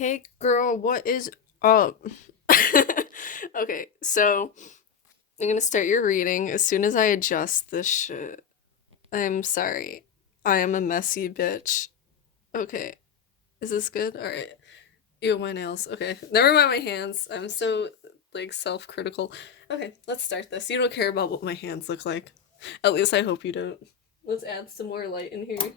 Hey girl, what is up? Okay, so I'm gonna start your reading as soon as I adjust this shit. I'm sorry. I am a messy bitch. Okay, is this good? Alright. Ew, my nails. Okay, never mind my hands. I'm so, like, self-critical. Okay, let's start this. You don't care about what my hands look like. At least I hope you don't. Let's add some more light in here.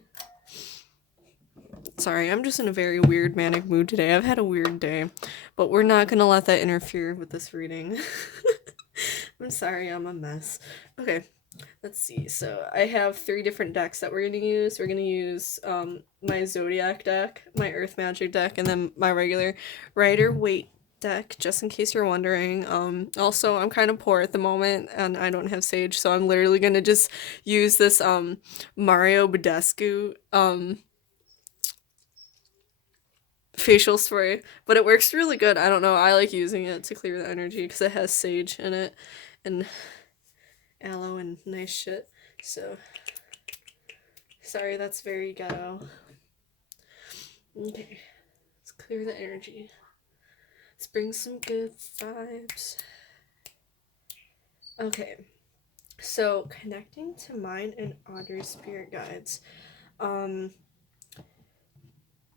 Sorry, I'm just in a very weird manic mood today. I've had a weird day, but we're not gonna let that interfere with this reading. I'm sorry, I'm a mess. Okay, let's see. So I have three different decks that we're gonna use. We're gonna use my Zodiac deck, my Earth Magic deck, and then my regular Rider Waite deck, just in case you're wondering. Also, I'm kind of poor at the moment, and I don't have Sage, so I'm literally gonna just use this Mario Badescu facial spray, but it works really good. I don't know. I like using it to clear the energy because it has sage in it and aloe and nice shit. So, sorry, that's very ghetto. Okay, let's clear the energy. Let's bring some good vibes. Okay, so connecting to mine and Audrey's spirit guides.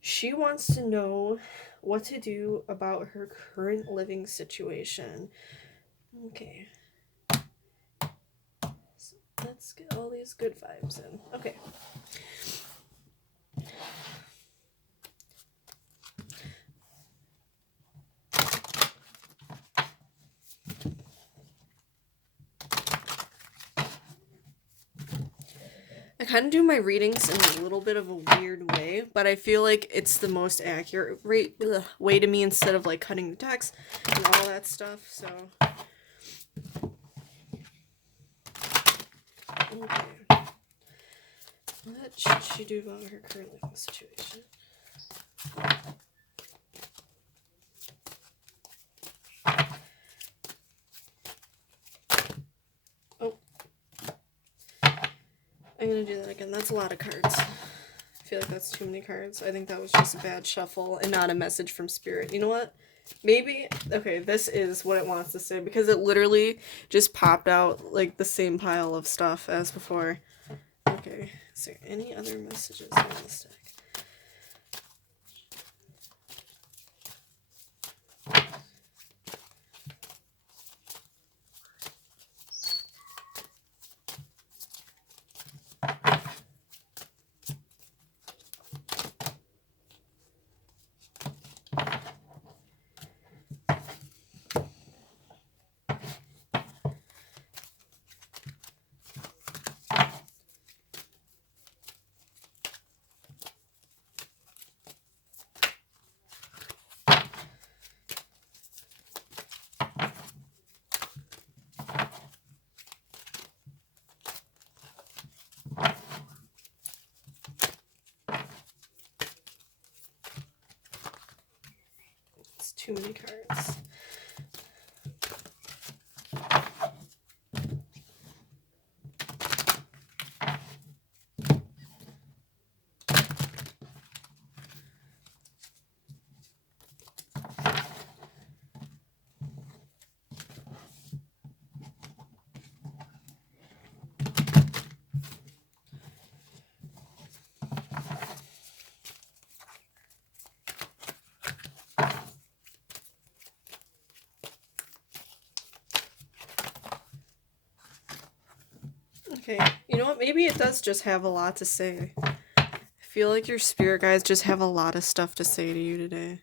She wants to know what to do about her current living situation. Okay. So let's get all these good vibes in. Okay. I kind of do my readings in a little bit of a weird way, but I feel like it's the most accurate way to me instead of like cutting the text and all that stuff. So, okay. What should she do about her current living situation? Oh, I'm gonna do that again. That's a lot of cards. I feel like that's too many cards. I think that was just a bad shuffle and not a message from Spirit. You know what? Maybe, okay, this is what it wants to say because it literally just popped out like the same pile of stuff as before. Okay, is there any other messages in this deck? It's too many cards. Okay, you know what? Maybe it does just have a lot to say. I feel like your spirit guides just have a lot of stuff to say to you today.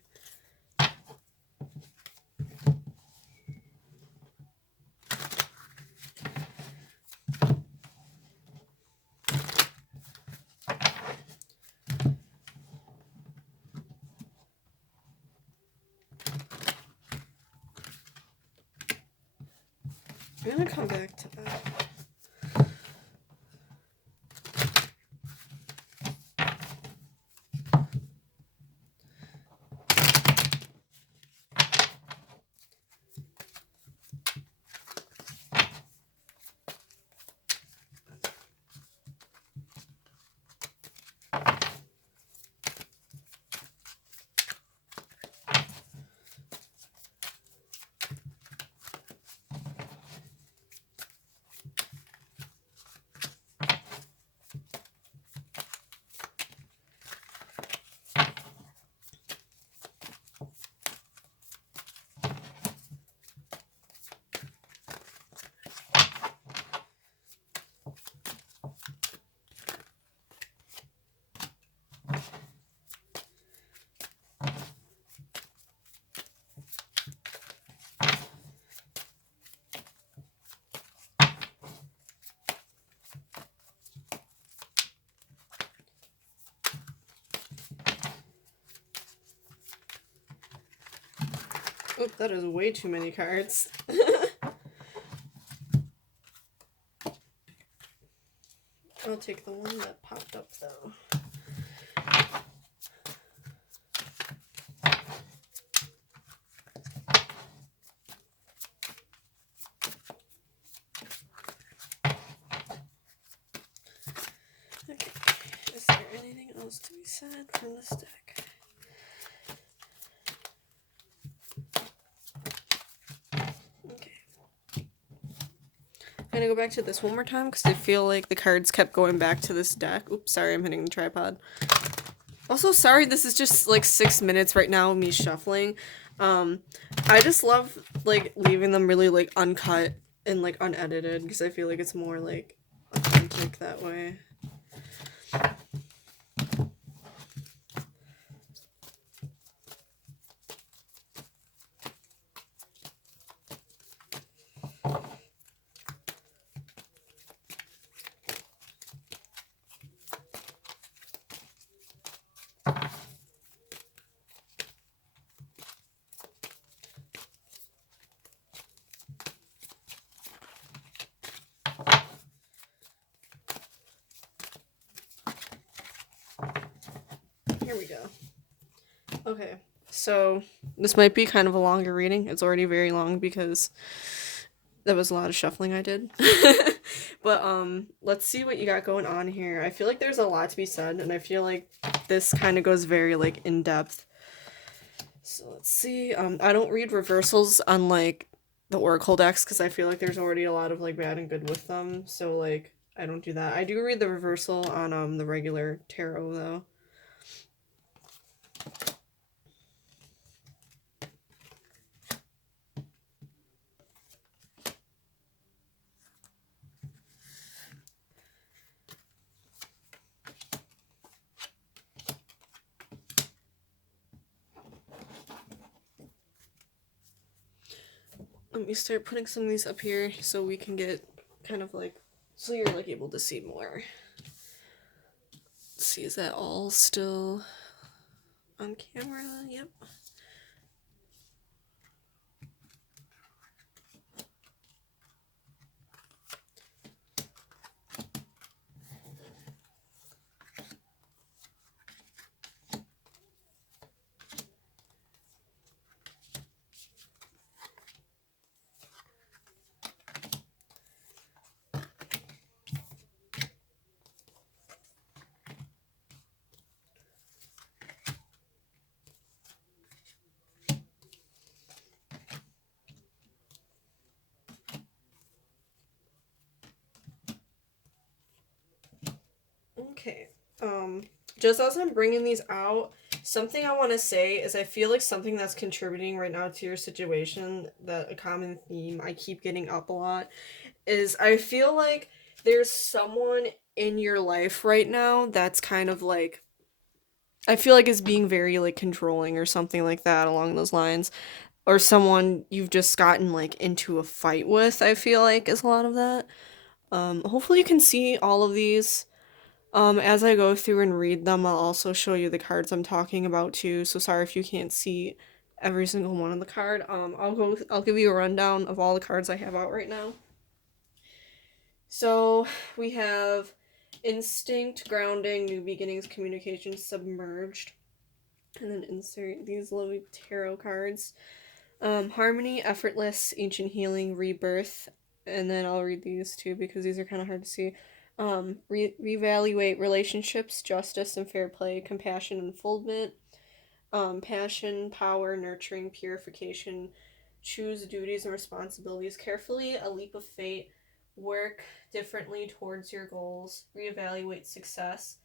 I'm gonna come back to that. Oh, that is way too many cards. I'll take the one that popped up, though. Okay, is there anything else to be said from this deck? Okay. I'm gonna go back to this one more time because I feel like the cards kept going back to this deck. Oops, sorry, I'm hitting the tripod. Also, sorry, this is just like 6 minutes right now of me shuffling. I just love like leaving them really like uncut and like unedited because I feel like it's more like authentic that way. Here we go. Okay, so this might be kind of a longer reading. It's already very long because that was a lot of shuffling I did. But let's see what you got going on here. I feel like there's a lot to be said, and I feel like this kind of goes very like in depth. So let's see. I don't read reversals on like the Oracle decks because I feel like there's already a lot of like bad and good with them. So like I don't do that. I do read the reversal on the regular tarot though. Let me start putting some of these up here so we can get kind of like, so you're like able to see more. Let's see, is that all still on camera? Yep. Okay. Just as I'm bringing these out, something I want to say is I feel like something that's contributing right now to your situation, that a common theme I keep getting up a lot, is I feel like there's someone in your life right now that's kind of like, I feel like is being very like controlling or something like that along those lines. Or someone you've just gotten like into a fight with, I feel like is a lot of that. Hopefully you can see all of these. As I go through and read them, I'll also show you the cards I'm talking about too. So sorry if you can't see every single one on the card. I'll give you a rundown of all the cards I have out right now. So we have Instinct, Grounding, New Beginnings, Communication, Submerged. And then insert these lovely tarot cards. Harmony, Effortless, Ancient Healing, Rebirth. And then I'll read these too because these are kind of hard to see. Reevaluate relationships, justice and fair play, compassion, unfoldment, passion, power, nurturing, purification, choose duties and responsibilities carefully, a leap of fate, work differently towards your goals, reevaluate success,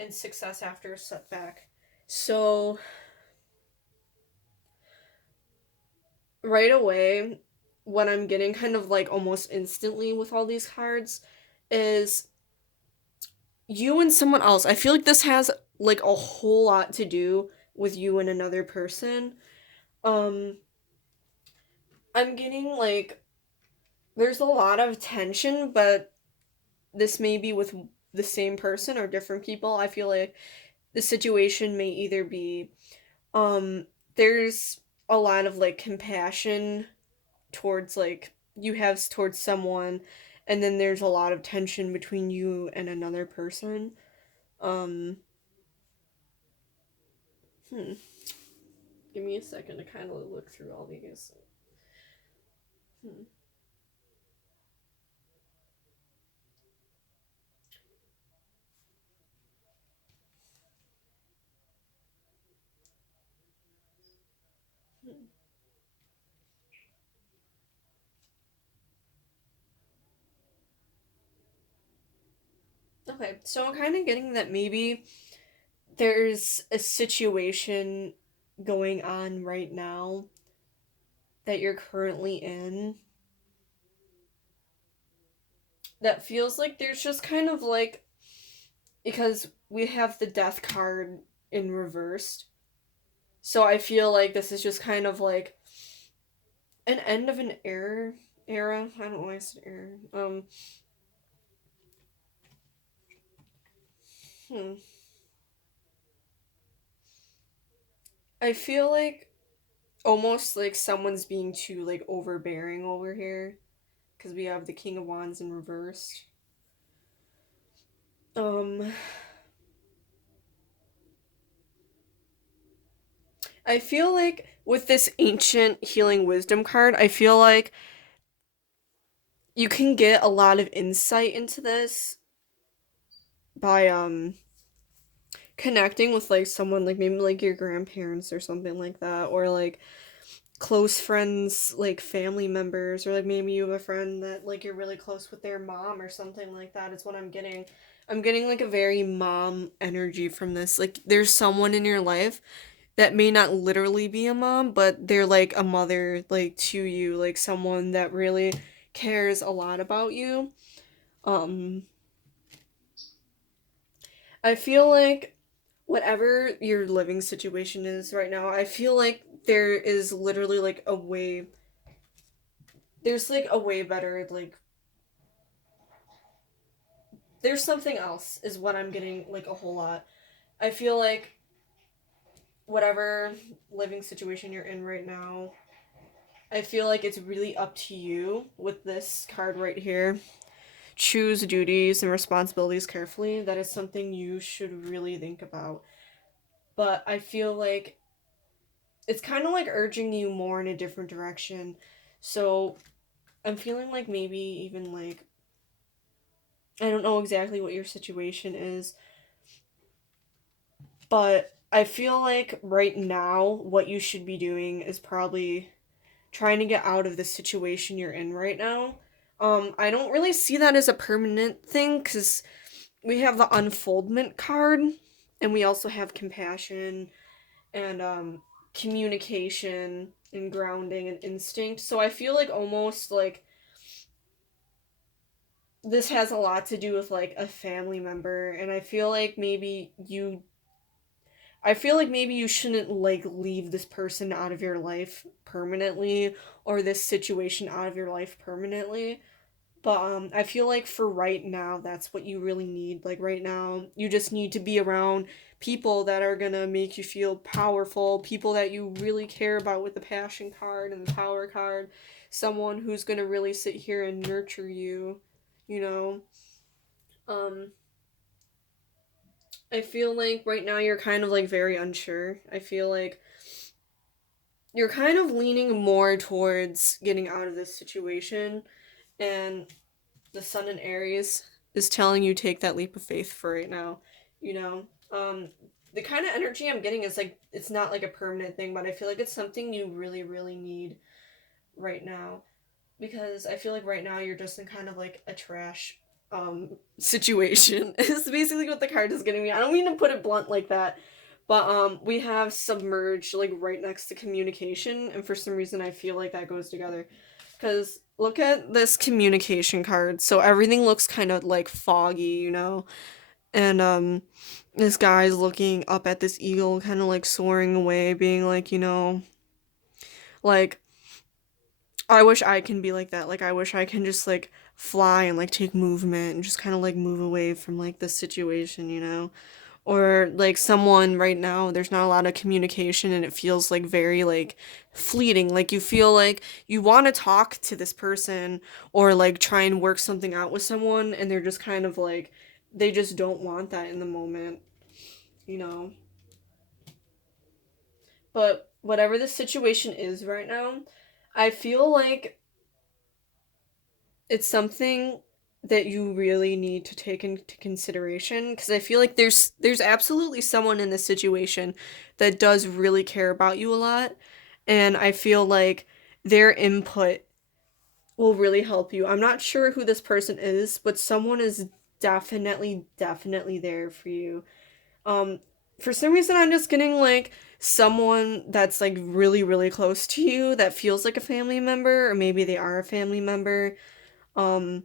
and success after a setback. So, right away, what I'm getting kind of like almost instantly with all these cards is you and someone else. I feel like this has like a whole lot to do with you and another person. Um I'm getting like there's a lot of tension, but this may be with the same person or different people. I feel like the situation may either be um there's a lot of like compassion towards like you have towards someone, and then there's a lot of tension between you and another person. Um hmm. Give me a second to kind of look through all these. Hmm. Hmm. Okay, so I'm kind of getting that maybe there's a situation going on right now that you're currently in that feels like there's just kind of like, because we have the death card in reversed. So I feel like this is just kind of like an end of an era. I don't know why I said era. Hmm. I feel like almost like someone's being too like overbearing over here because we have the King of Wands in reversed. Um, I feel like with this ancient healing wisdom card, I feel like you can get a lot of insight into this by connecting with like someone like maybe like your grandparents or something like that, or like close friends, like family members, or like maybe you have a friend that like you're really close with their mom or something like that. Is what I'm getting. I'm getting like a very mom energy from this. Like there's someone in your life that may not literally be a mom, but they're like a mother like to you, like someone that really cares a lot about you. Um I feel like whatever your living situation is right now, I feel like there is literally like a way, there's like a way better like there's something else is what I'm getting like a whole lot. I feel like whatever living situation you're in right now, I feel like it's really up to you with this card right here. Choose duties and responsibilities carefully. That is something you should really think about. But I feel like it's kind of like urging you more in a different direction. So I'm feeling like maybe even like, I don't know exactly what your situation is, but I feel like right now what you should be doing is probably trying to get out of the situation you're in right now. I don't really see that as a permanent thing because we have the unfoldment card, and we also have compassion and communication and grounding and instinct. So I feel like almost like this has a lot to do with like a family member, and I feel like maybe you shouldn't like leave this person out of your life permanently, or this situation out of your life permanently. But I feel like for right now, that's what you really need. Like right now, you just need to be around people that are gonna make you feel powerful, people that you really care about with the passion card and the power card, someone who's gonna really sit here and nurture you, you know. Um, I feel like right now you're kind of like very unsure. I feel like you're kind of leaning more towards getting out of this situation, and the sun in Aries is telling you take that leap of faith for right now. You know, the kind of energy I'm getting is like it's not like a permanent thing, but I feel like it's something you really, really need right now, because I feel like right now you're just in kind of like a trash situation. Is basically what the card is getting me. I don't mean to put it blunt like that, but we have submerged like right next to communication, and for some reason I feel like that goes together. Cuz look at this communication card. So everything looks kind of like foggy, you know. And this guy's looking up at this eagle kind of like soaring away, being like, you know, like I wish I can be like that. Like I wish I can just like fly and like take movement and just kind of like move away from like this situation, you know. or like someone right now there's not a lot of communication and it feels like very like fleeting, like you feel like you want to talk to this person or like try and work something out with someone and they're just kind of like they just don't want that in the moment, you know. But whatever the situation is right now, I feel like it's something that you really need to take into consideration because I feel like there's absolutely someone in this situation that does really care about you a lot, and I feel like their input will really help you. I'm not sure who this person is, but someone is definitely there for you. Um for some reason I'm just getting like someone that's like really close to you that feels like a family member, or maybe they are a family member. Um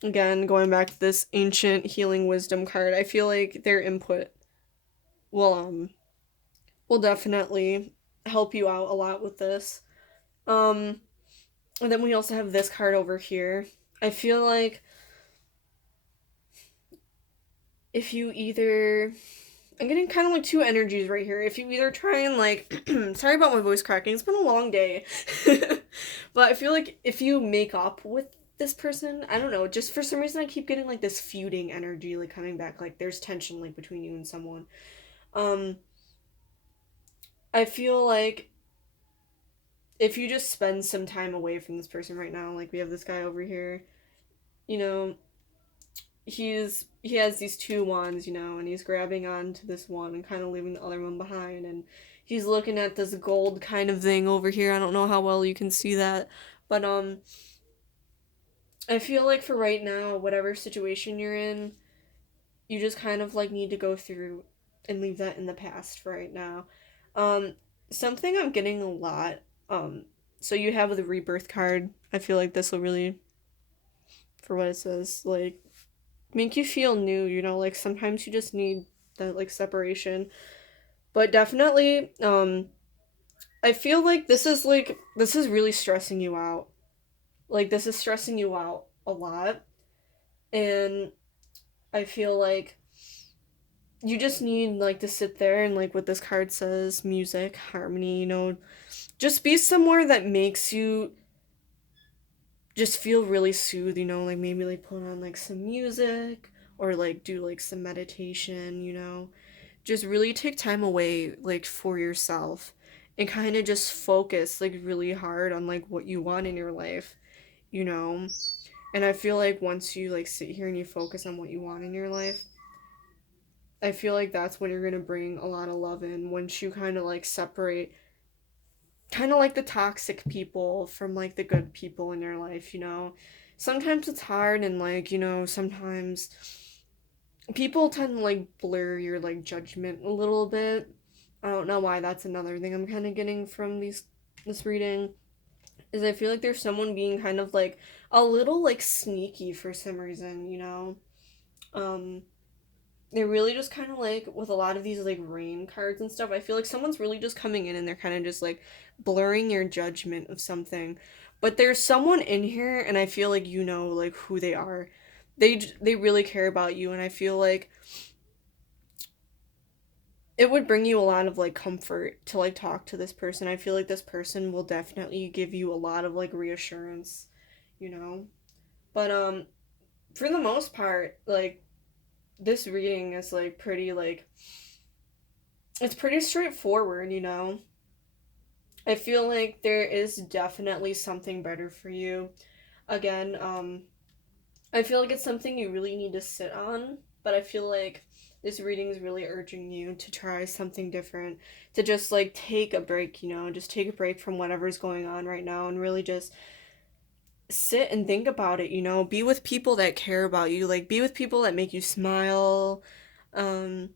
Again, going back to this ancient healing wisdom card, I feel like their input will will definitely help you out a lot with this. Um and then we also have this card over here. I feel like if you either I'm getting kind of like two energies right here. If you either try and like sorry about my voice cracking. It's been a long day. But I feel like if you make up with this person, I don't know, just for some reason I keep getting like this feuding energy like coming back, like there's tension like between you and someone. Um I feel like if you just spend some time away from this person right now, like we have this guy over here, you know, he has these two wands, you know, and he's grabbing onto this one and kind of leaving the other one behind, and he's looking at this gold kind of thing over here. I don't know how well you can see that, but I feel like for right now, whatever situation you're in, you just kind of like need to go through and leave that in the past for right now. Um Something I'm getting a lot, so you have the rebirth card. I feel like this will really, for what it says, like make you feel new, you know, like sometimes you just need that like separation. But definitely, I feel like this is really stressing you out. Like this is stressing you out a lot. And I feel like you just need like to sit there and like what this card says, music, harmony, you know, just be somewhere that makes you just feel really soothed, you know, like maybe like put on like some music or like do like some meditation, you know. Just really take time away like for yourself and kind of just focus like really hard on like what you want in your life, you know. And I feel like once you like sit here and you focus on what you want in your life, I feel like that's when you're going to bring a lot of love in, once you kind of like separate kind of like the toxic people from like the good people in your life, you know. Sometimes it's hard, and like, you know, sometimes people tend to like blur your like judgment a little bit. I don't know why. That's another thing I'm kind of getting from this reading, is I feel like there's someone being kind of like a little like sneaky for some reason, you know. Um they're really just kind of like with a lot of these like rain cards and stuff. I feel like someone's really just coming in and they're kind of just like blurring your judgment of something. But there's someone in here, and I feel like you know like who they are. They really care about you, and I feel like it would bring you a lot of like comfort to like talk to this person. I feel like this person will definitely give you a lot of like reassurance, you know. But for the most part, like this reading is like pretty like it's pretty straightforward, you know. I feel like there is definitely something better for you. Again, I feel like it's something you really need to sit on, but I feel like this reading is really urging you to try something different, to just like take a break, you know, just take a break from whatever's going on right now and really just sit and think about it, you know, be with people that care about you, like be with people that make you smile. Um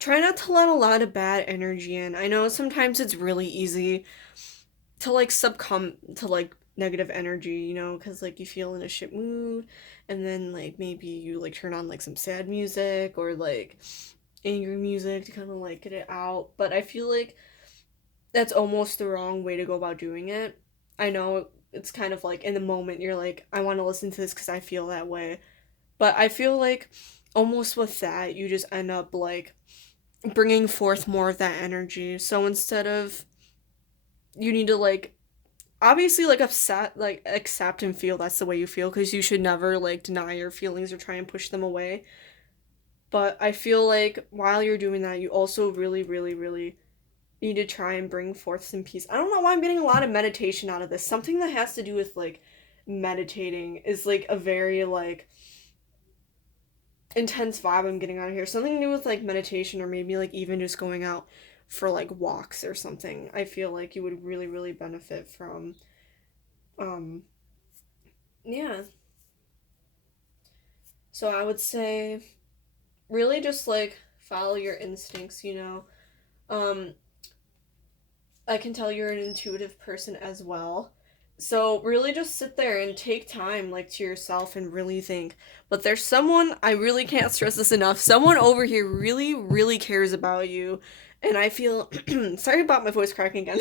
Try not to let a lot of bad energy in. I know sometimes it's really easy to like succumb to like negative energy, you know, cuz like you feel in a shit mood and then like maybe you like turn on like some sad music or like angry music to kind of like get it out, but I feel like that's almost the wrong way to go about doing it. I know it's kind of like in the moment you're like, I want to listen to this because I feel that way. But I feel like almost with that, you just end up like bringing forth more of that energy. So instead of, you need to like obviously like upset, like accept and feel that's the way you feel, because you should never like deny your feelings or try and push them away. But I feel like while you're doing that, you also really, really, really need to try and bring forth some peace. I don't know why I'm getting a lot of meditation out of this. Something that has to do with like meditating is like a very like intense vibe I'm getting out of here. Something to do with like meditation, or maybe like even just going out for like walks or something. I feel like you would really, really benefit from. Um, yeah. So I would say really just like follow your instincts, you know. Um, I can tell you're an intuitive person as well. So really just sit there and take time like to yourself and really think. But there's someone, I really can't stress this enough. Someone over here really, really cares about you. And I feel sorry about my voice cracking again.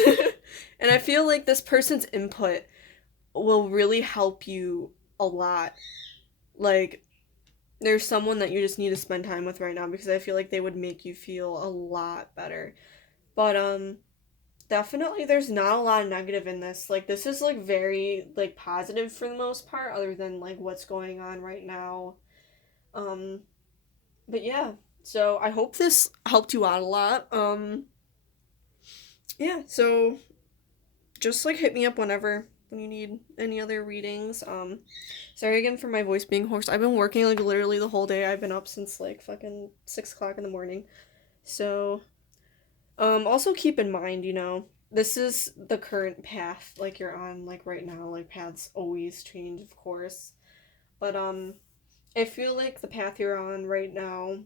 And I feel like this person's input will really help you a lot. Like there's someone that you just need to spend time with right now, because I feel like they would make you feel a lot better. But definitely there's not a lot of negative in this. Like this is like very like positive for the most part, other than like what's going on right now. Um but yeah. So I hope this helped you out a lot. Yeah, so just like hit me up whenever when you need any other readings. Sorry again for my voice being hoarse. I've been working like literally the whole day. I've been up since like fucking 6 o'clock in the morning. So also keep in mind, you know, this is the current path like you're on like right now. Like paths always change, of course. But I feel like the path you're on right now